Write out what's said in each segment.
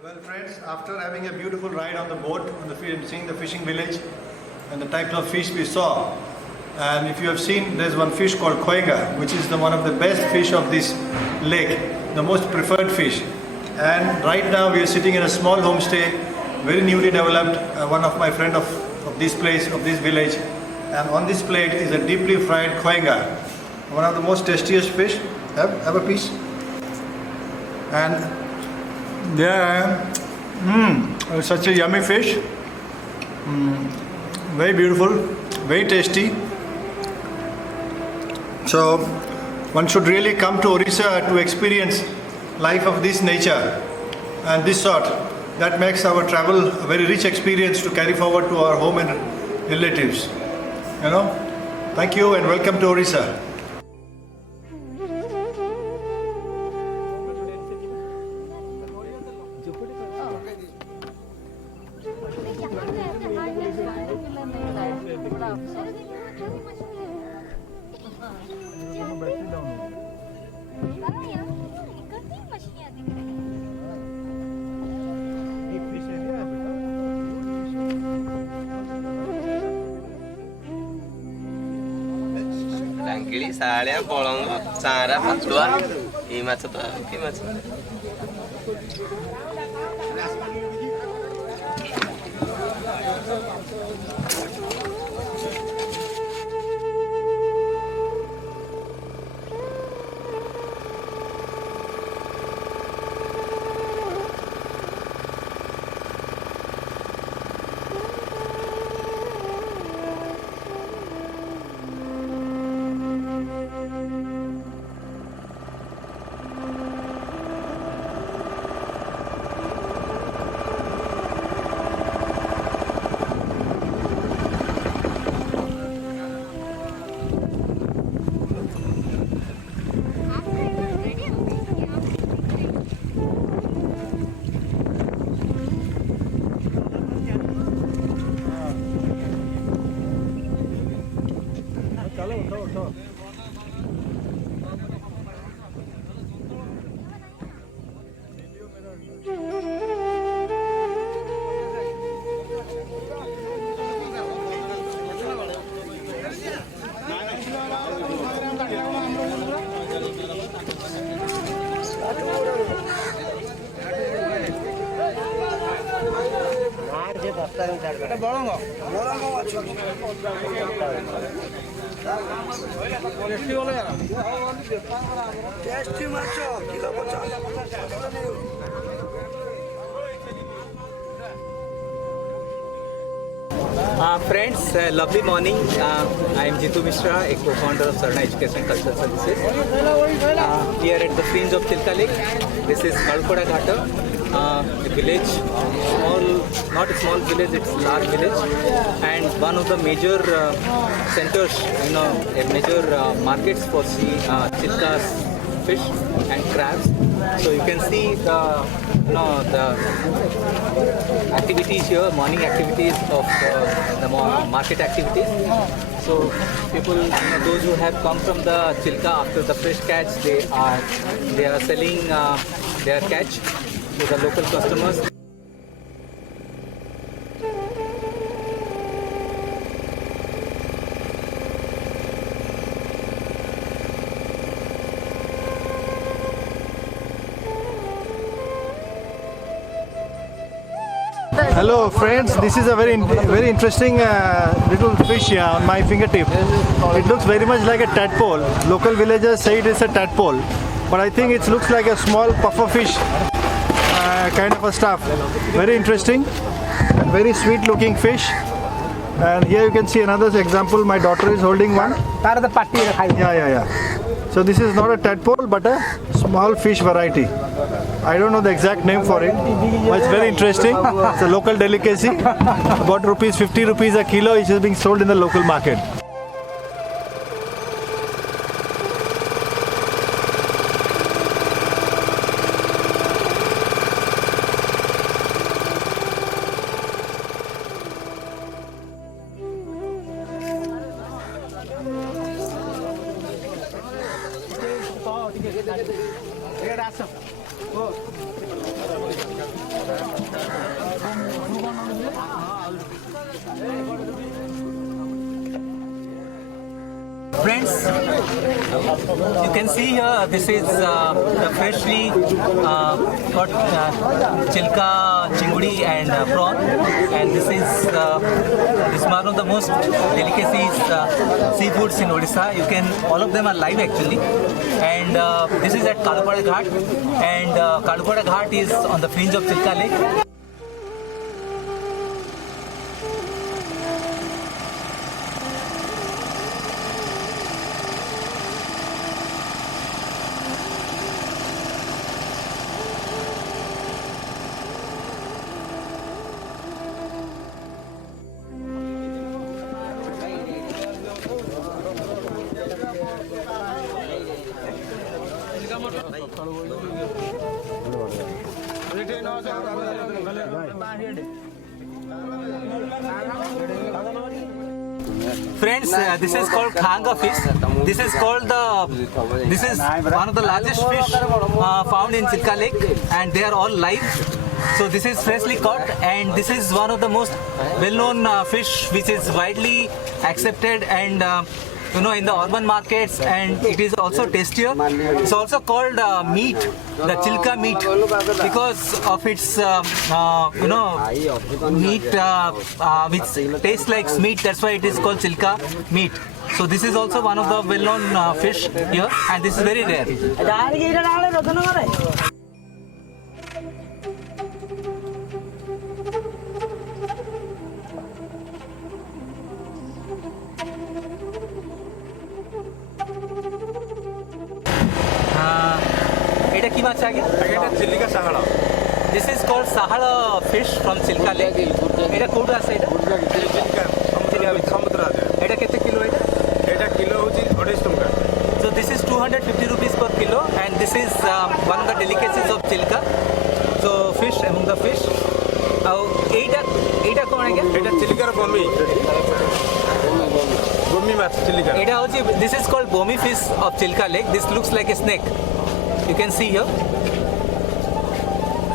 Well, friends, after having a beautiful ride on the boat, on the seeing the fishing village and the types of fish we saw, and if you have seen, there's one fish called koinga, which is one of the best fish of this lake, the most preferred fish. And right now we are sitting in a small homestay, very newly developed, one of my friend of this place, of this village. And on this plate is a deeply fried koinga, one of the most tastiest fish. Have a piece. And there I am. Such a yummy fish. Very beautiful, very tasty. So one should really come to Orissa to experience life of this nature and this sort. That makes our travel a very rich experience to carry forward to our home and relatives. Thank you and welcome to Orissa. Langgiri, salia, bolong, cara, patua, ini macam tu, ini macam. Friends, lovely morning. I am Jitu Mishra, a co-founder of Sarna Education Cultural Services. Here at the fringe of Tilka Lake, this is Malkoda Ghata, a village, not a small village, it's a large village, and one of the major centers, major markets for chilkas, fish and crabs. So you can see the activities here, morning activities of the market activities. So people, those who have come from the chilka after the fresh catch, they are selling their catch to the local customers. Hello friends, this is a very interesting little fish here on my fingertip. It looks very much like a tadpole. Local villagers say it is a tadpole, but I think it looks like a small puffer fish kind of a stuff. Very interesting and very sweet looking fish. And here you can see another example. My daughter is holding one. Yeah. So this is not a tadpole but a small fish variety. I don't know the exact name for it, but it's very interesting. It's a local delicacy. About 50 rupees a kilo, which is being sold in the local market. Friends, you can see here this is the freshly caught chilka, chingudi and prawn, and this is one of the most delicacies seafoods in Odisha. You can all of them are live actually, and this is at Kalupada Ghat, and Kalupada Ghat is on the fringe of Chilka Lake. Friends, this is called khanga fish. This is one of the largest fish found in Chilka Lake, and they are all live. So this is freshly caught, and this is one of the most well-known fish which is widely accepted and in the urban markets, and it is also tastier. It's also called meat, the chilka meat, because of its meat which tastes like meat. That's why it is called chilka meat. So this is also one of the well-known fish here, and this is very rare. এটা কি মাছ আগে? এটা চিলিকা সাহাড়া। This is called Sahara fish from Chilka Lake. এটা কোড আছে এটা? চিলিকা সমুদ্র আছে। এটা কত কিলো এটা? এটা কিলো হচ্ছে 28 টাকা। So this is 250 rupees per kilo, and this is one of the delicacies of Chilka. So fish among the fish. ଆଉ এইটা কোন আগে? এটা চিলিকার বমি। বমি মাছ চিলিকা। এটা হচ্ছে this is called bomi fish of Chilka Lake. This looks like a snake. You can see here.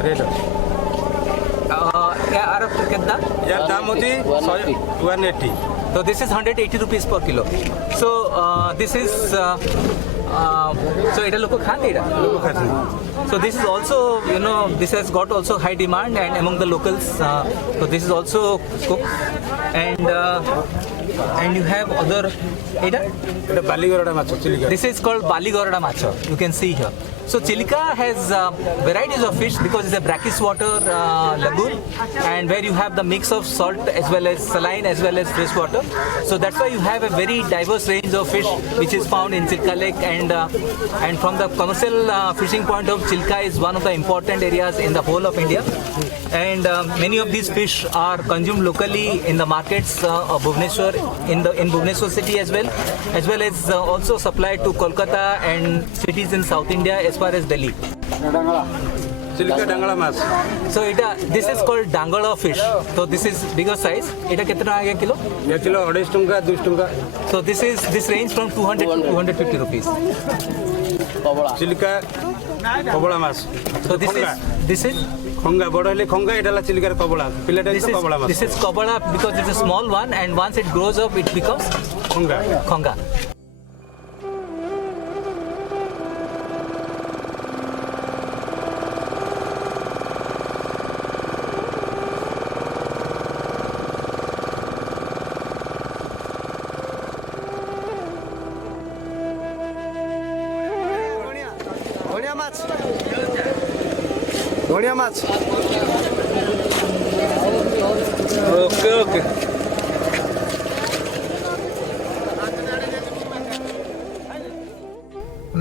Red. यार कितना? यार दाम होती 180। So this is 180 rupees per kilo. So this is so এটা লোক খান এটা? লোক খাচ্ছে। So this is also, this has got also high demand and among the locals. So this is also cooked, and you have other. এটা বালিগড়া মাছ Chilika. This is called Baligorada macho. You can see here. So Chilka has varieties of fish because it's a brackish water lagoon, and where you have the mix of salt as well as saline as well as fresh water. So that's why you have a very diverse range of fish which is found in Chilka Lake, and from the commercial fishing point of Chilka is one of the important areas in the whole of India, and many of these fish are consumed locally in the markets of Bhubaneswar, in Bhubaneswar city as well as also supplied to Kolkata and cities in South India as far as Delhi. Chilika ডাঙ্গলা much. So this is called dangala fish. So this is bigger size. এটা কত টাকা আগে kilo? এক kilo 28 টাকা 2 টাকা। So this range from 200 to 250 rupees. Chilika কবলা much. So this is খঙ্গা বড় হলে খঙ্গা, এটা হলো চিলিকার কবলা। পিলাটা হচ্ছে কবলা মাছ। this is kobala because it's a small one, and once it grows up it becomes খঙ্গা। khonga. ধনিয়া মাছ। Okay.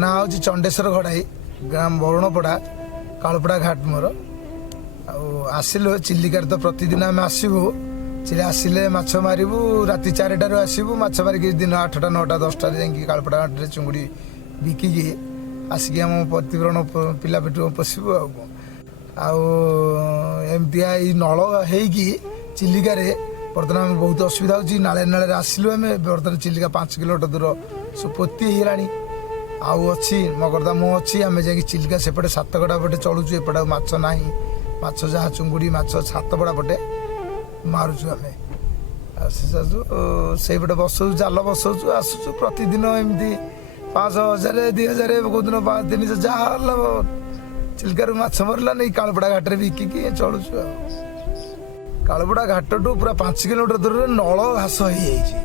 ନା ହେଉଛି ଚଣ୍ଡେଶ୍ୱର ଘଡ଼ାଇ, ଗ୍ରାମ ବରୁଣପଡ଼ା, କାଳପଡ଼ା ଘାଟ ମୋର। ଆଉ ଆସିଲୁ ଚିଲିକାରେ ତ ପ୍ରତିଦିନ ଆମେ ଆସିବୁ। ଆସିଲେ ମାଛ ମାରିବୁ, ରାତି 4ଟାରୁ ଆସିବୁ, ମାଛ ମାରିକି ଦିନ 8ଟା 9ଟା 10ଟାରେ ଯାଇକି କାଳପଡ଼ା ଘାଟରେ ଚୁଙ୍ଗୁଡ଼ି ବିକିକି ଆସିକି ଆମ ପ୍ରତିବରଣ ପିଲା ପେଟୁ ପଶିବୁ। ଆଉ ଏମିତିଆ ଏଇ ନଳ ହେଇକି ଚିଲିକାରେ ବର୍ତ୍ତମାନ ଆମେ ବହୁତ ଅସୁବିଧା ହେଉଛି। ନାଳରେ ଆସିଲୁ ଆମେ, ବର୍ତ୍ତମାନ ଚିଲିକା 5 କିଲୋମିଟର ଦୂର ସବୁ ପୋତି ହେଇଗଲାଣି। ଆଉ ଅଛି ମଗରଦାମ ଅଛି, ଆମେ ଯାଇକି ଚିଲିକା ସେପଟେ ସାତଗଡ଼ା ପଟେ ଚଳୁଛୁ। ଏପଟେ ଆଉ ମାଛ ନାହିଁ, ମାଛ ଯାହା ଚୁଙ୍ଗୁଡ଼ି ମାଛ ସାତପଡ଼ା ପଟେ ମାରୁଛୁ ଆମେ। ଆସି ଆସୁ ସେଇପଟେ ବସଉଛୁ ଜାଲ ବସଉଛୁ ଆସୁଛୁ ପ୍ରତିଦିନ ଏମିତି 5,000 2,000 କେଉଁଦିନ 300 ଯାହା ହେଲା ଚିଲିକାରୁ ମାଛ ମରିଲା ନେଇ କାଳପଡ଼ା ଘାଟରେ ବିକିକି ଚଳୁଛୁ ଆଉ। କାଳପଡ଼ା ଘାଟଠୁ ପୁରା 5 କିଲୋମିଟର ଦୂରରେ ନଳ ଘାସ ହେଇଯାଇଛି।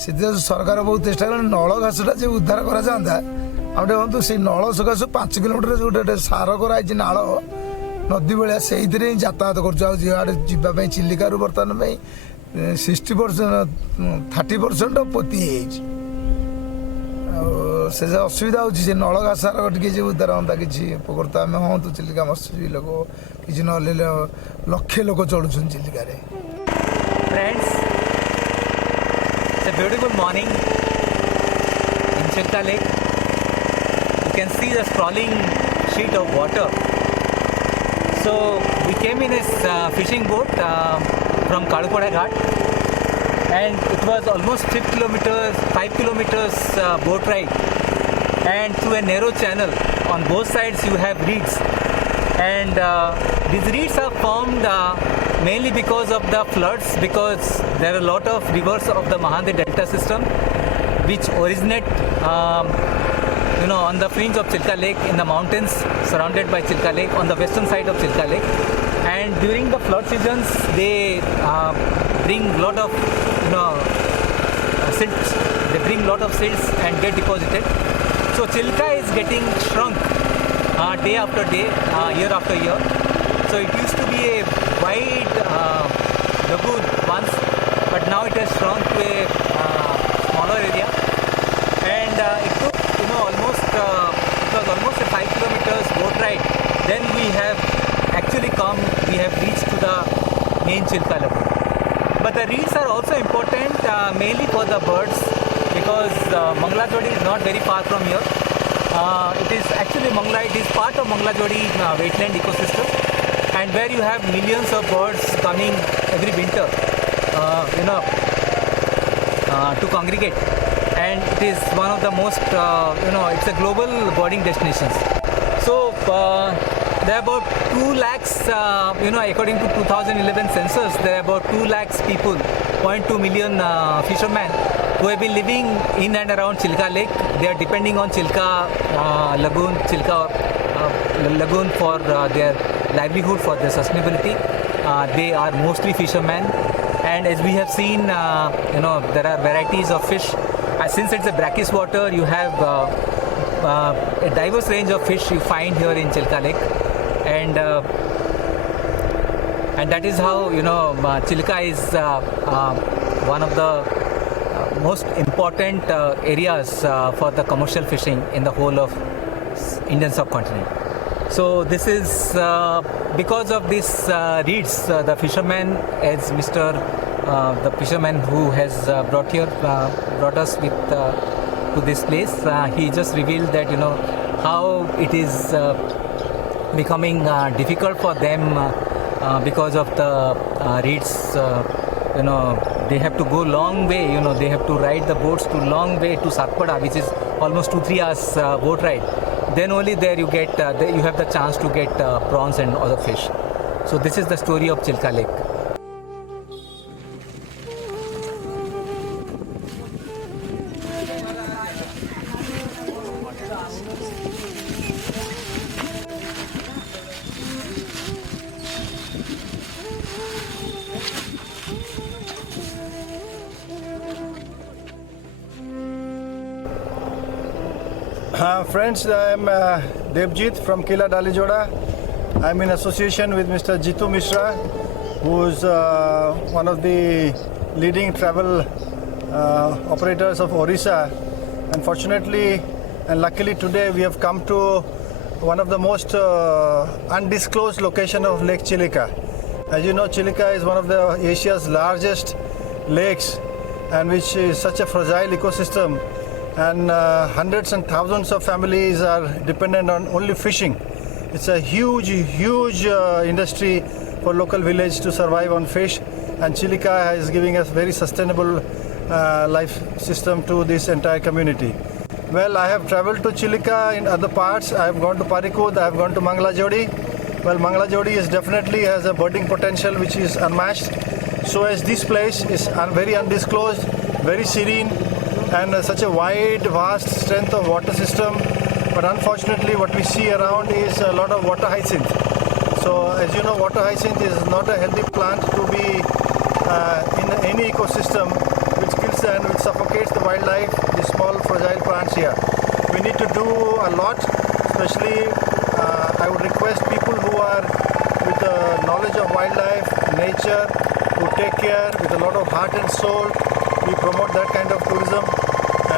ସେଥିପାଇଁ ସରକାର ବହୁତ ଚେଷ୍ଟା କଲେ ନଳ ଘାସଟା ଯେ ଉଦ୍ଧାର କରାଯାଆନ୍ତା। ଆଉ ଟିକେ ହୁଅନ୍ତୁ ସେଇ ନଳ ସକାଶୁ 5 କିଲୋମିଟର ଗୋଟେ ସାର କରାହେଇଛି ନାଳ ନଦୀ ଭଳିଆ ସେଇଥିରେ ହିଁ ଯାତାୟାତ କରୁଛୁ। ଆଉ ଯୁଆଡ଼େ ଯିବା ପାଇଁ ଚିଲିକାରୁ ବର୍ତ୍ତମାନ ପାଇଁ 60% 30% ପୋତି ହେଇଯାଇଛି। ଆଉ ସେ ଯେ ଅସୁବିଧା ହେଉଛି ସେ ନଳ ଘାସର ଟିକେ ଯେ ଉଦ୍ଧାର ହୁଅନ୍ତା କିଛି ଉପକୃତ ଆମେ ହୁଅନ୍ତୁ ଚିଲିକା ମତ୍ସ୍ୟଜୀବୀ ଲୋକ କିଛି ନହେଲେ ଲକ୍ଷେ ଲୋକ ଚଳୁଛନ୍ତି ଚିଲିକାରେ। Friends, it's a beautiful morning in Chilka Lake. You can see the sprawling sheet of water. So we came in a fishing boat from Kalupada Ghat, and it was almost 5 kilometers boat ride, and through a narrow channel. On both sides you have reeds, and these reeds are formed mainly because of the floods, because there are a lot of rivers of the Mahanadi Delta system which originate on the fringe of Chilka Lake in the mountains surrounded by Chilka Lake on the western side of Chilka Lake. And during the flood seasons they bring lot of silts. They bring lot of silts and get deposited. So Chilka is getting shrunk day after day, year after year. So it used to be a wide lagoon once, but now it has shrunk to a smaller area. And it took almost it was almost a 5 kilometers boat ride. Then we have reached to the main Chilka lagoon. But the reeds are also important mainly for the birds, because Mangalajodi is not very far from here. It is actually it is part of Mangalajodi wetland ecosystem, and where you have millions of birds coming every winter to congregate. And it is one of the most it's a global birding destinations. So there are about 2 lakhs according to 2011 census, there are about 2 lakhs people, 0.2 million fishermen who have been living in and around Chilka Lake. They are depending on Chilka lagoon for their livelihood, for their sustainability. They are mostly fishermen, and as we have seen there are varieties of fish. Since it's a brackish water, you have a diverse range of fish you find here in Chilka Lake, and that is how Chilka is one of the most important areas for the commercial fishing in the whole of Indian subcontinent. So this is because of these reeds, the fisherman, as the fisherman who has brought us to this place, he just revealed that how it is becoming difficult for them because of the reeds. They have to go long way. They have to ride the boats to long way to Satpada, which is almost 2-3 hours boat ride. Then only there you get you have the chance to get prawns and other fish. So this is the story of Chilka Lake. Friends, I am Devjit from Kila Dalijoda. I am in association with Mr. Jitu Mishra, who is one of the leading travel operators of Orissa. Unfortunately and luckily today we have come to one of the most undisclosed location of Lake Chilika. As you know, Chilika is one of the Asia's largest lakes, and which is such a fragile ecosystem, and hundreds and thousands of families are dependent on only fishing. It's a huge industry for local village to survive on fish, and Chilika is giving us very sustainable life system to this entire community. Well, I have traveled to Chilika in other parts. I have gone to Parikud, I have gone to Mangalajodi. Well, Mangalajodi definitely has a birding potential which is unmatched. So as this place is very undisclosed, very serene, and such a wide, vast strength of water system. But unfortunately, what we see around is a lot of water hyacinth. So as you know, water hyacinth is not a healthy plant to be in any ecosystem, which kills and which suffocates the wildlife, the small fragile plants here. We need to do a lot, especially I would request people who are with knowledge of wildlife, nature, who take care with a lot of heart and soul. We promote that kind of tourism,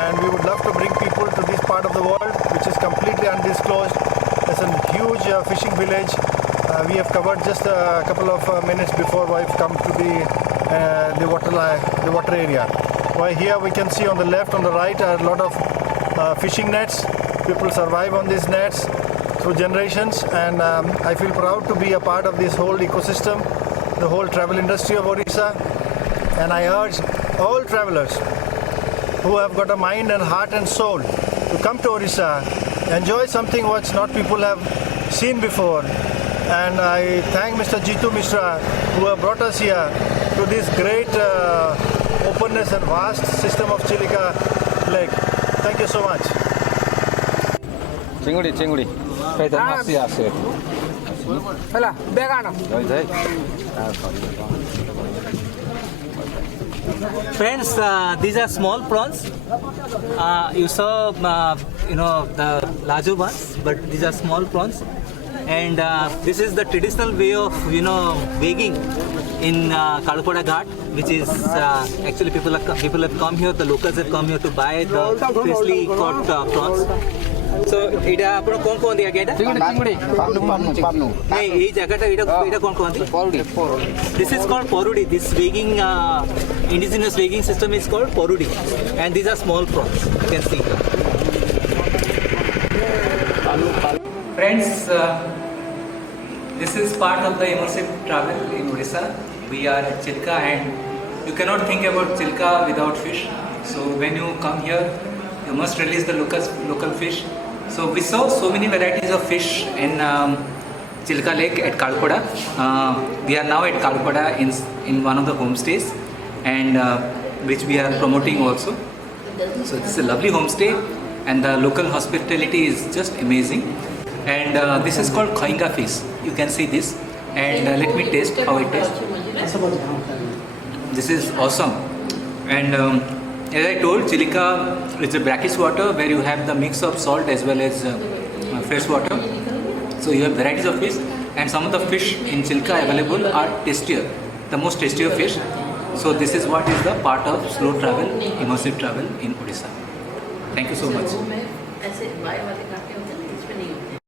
and we would love to bring people to this part of the world, which is completely undisclosed. It's a huge fishing village. We have covered just a couple of minutes before we've come to the water area. While here we can see on the left, on the right are a lot of fishing nets. People survive on these nets through generations, and I feel proud to be a part of this whole ecosystem, the whole travel industry of Odisha. And I urge all travelers who have got a mind and heart and soul to come to Odisha, enjoy something which not people have seen before. And I thank Mr. Jitu Mishra who have brought us here to this great openness and vast system of Chilika Lake. Thank you so much. ଚିଙ୍ଗୁଡ଼ି ଚିଙ୍ଗୁଡ଼ି ସେଇଟା ମାସି ଆସେ ହେଲା ବେଗ ଆଣ ରହିଯାଏ Friends, these are small prawns. You saw, the larger ones, but these are small prawns. And this is the traditional way of, baking in Kalkoda Ghat, which is actually people have come here, the locals have come here to buy the freshly caught prawns. So, এটা আপনারা কোন কোন দিয়া এটা চিংড়ি পাবনু এই এই জায়গাটা এটা কোন কোন পরুডি This is called porudi. This weighing indigenous weighing system is called porudi, and these are small prawns. You can see. Friends, this is part of the immersive travel in Odisha. We are at Chilka, and you cannot think about Chilka without fish. So when you come here, you must release the local fish. So we saw so many varieties of fish in Chilka Lake at Kalkoda. We are now at Kalkoda in one of the homestays, and which we are promoting also. So this is a lovely homestay, and the local hospitality is just amazing. And this is called khoinga fish. You can see this, and let me taste how it tastes. This is awesome. And as I told, Chilika is a brackish water where you have the mix of salt as well as fresh water. So you have varieties of fish, and some of the fish in Chilka available are tastier, the most tastier fish. So this is what is the part of slow travel, immersive travel in Odisha. Thank you so much.